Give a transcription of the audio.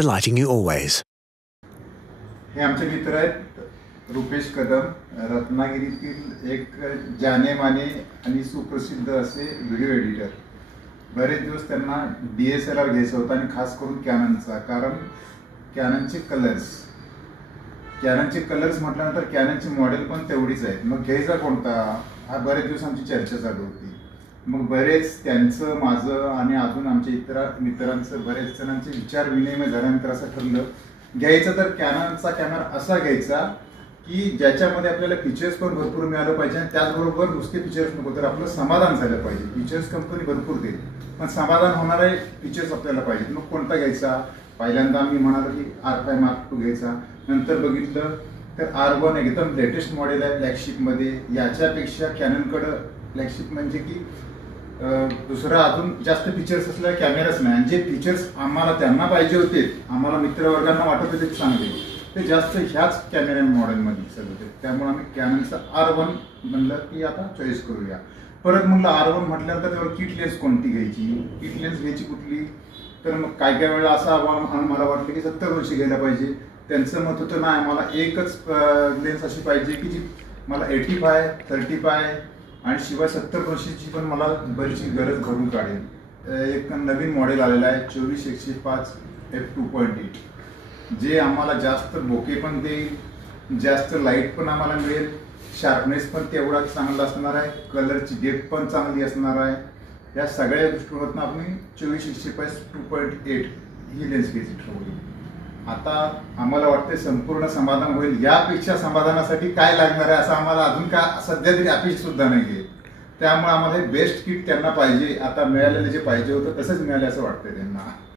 delighting you always. हे आमचे मित्र आहेत रुपेश कदम, रत्नागिरीतील एक जानेमाने आणि सुप्रसिद्ध असे व्हिडिओ एडिटर. बरेच दिवस त्यांना DSLR घ्यायचा होता आणि खास करून कॅननचा, कारण कॅननचे कलर्स म्हटल्यानंतर कॅननची मॉडेल पण तेवढीच आहेत. मग घ्यायचा कोणता हा बरेच दिवस आमची चर्चा चालू होती. मग बरेच त्यांचं माझं आणि अजून आमच्या इतर मित्रांचं बरेच जणांचे विचार विनिमय झाल्यानंतर असं ठरलं घ्यायचं तर कॅननचा कॅमेरा असा घ्यायचा की ज्याच्यामध्ये आपल्याला फीचर्स पण भरपूर मिळालं पाहिजे आणि त्याचबरोबर नुसते फीचर्स नको तर आपलं समाधान झालं पाहिजे. फीचर्स कंपनी भरपूर देईल पण समाधान होणारे फीचर्स आपल्याला पाहिजेत. मग कोणता घ्यायचा? पहिल्यांदा आम्ही म्हणालो की R5 Mark II घ्यायचा. नंतर बघितलं तर R1 एकदम लेटेस्ट मॉडेल आहे फ्लॅगशिपमध्ये. याच्यापेक्षा कॅननकडं फ्लॅगशिप म्हणजे की दुसरा अजून जास्त फीचर्स असलेला कॅमेराच नाही. आणि जे फीचर्स आम्हाला त्यांना पाहिजे होते, आम्हाला मित्रवर्गांना वाटत होते चांगले, ते जास्त ह्याच कॅमेरा मॉडेलमध्ये दिसत होते. त्यामुळे आम्ही कॅननचा R1 म्हणलं की आता चॉईस करूया. परत म्हणलं R1 म्हटल्यानंतर त्यावर किट लेन्स कोणती घ्यायची, किट लेन्स घ्यायची कुठली? तर मग काय काय वेळा असं मला वाटलं की 70-80 घ्यायला पाहिजे. त्यांचं मत होतं नाही, मला एकच लेन्स अशी पाहिजे की जी मला 85, 35 आणि शिवाय 70-80ची पण मला बरीचशी गरज भरून काढेल. एक नवीन मॉडेल आलेलं आहे 24-105 f2.8, जे आम्हाला जास्त बोके पण देईल, जास्त लाईट पण आम्हाला मिळेल, शार्पनेस पण तेवढा चांगला असणार आहे, कलरची डेप्थ पण चांगली असणार आहे. या सगळ्या दृष्टिकोनातून आपण 24-105 2.8 ही लेन्स घ्यायची ठरवली. आता आम्हाला वाटते संपूर्ण समाधान होईल. यापेक्षा समाधानासाठी काय लागणार आहे असं आम्हाला अजून का सध्या तरी अपेक्षा सुद्धा नाही. त्यामुळे आम्हाला बेस्ट किट त्यांना पाहिजे, आता मिळालेलं जे पाहिजे होतं तसंच मिळालं असं वाटतंय त्यांना.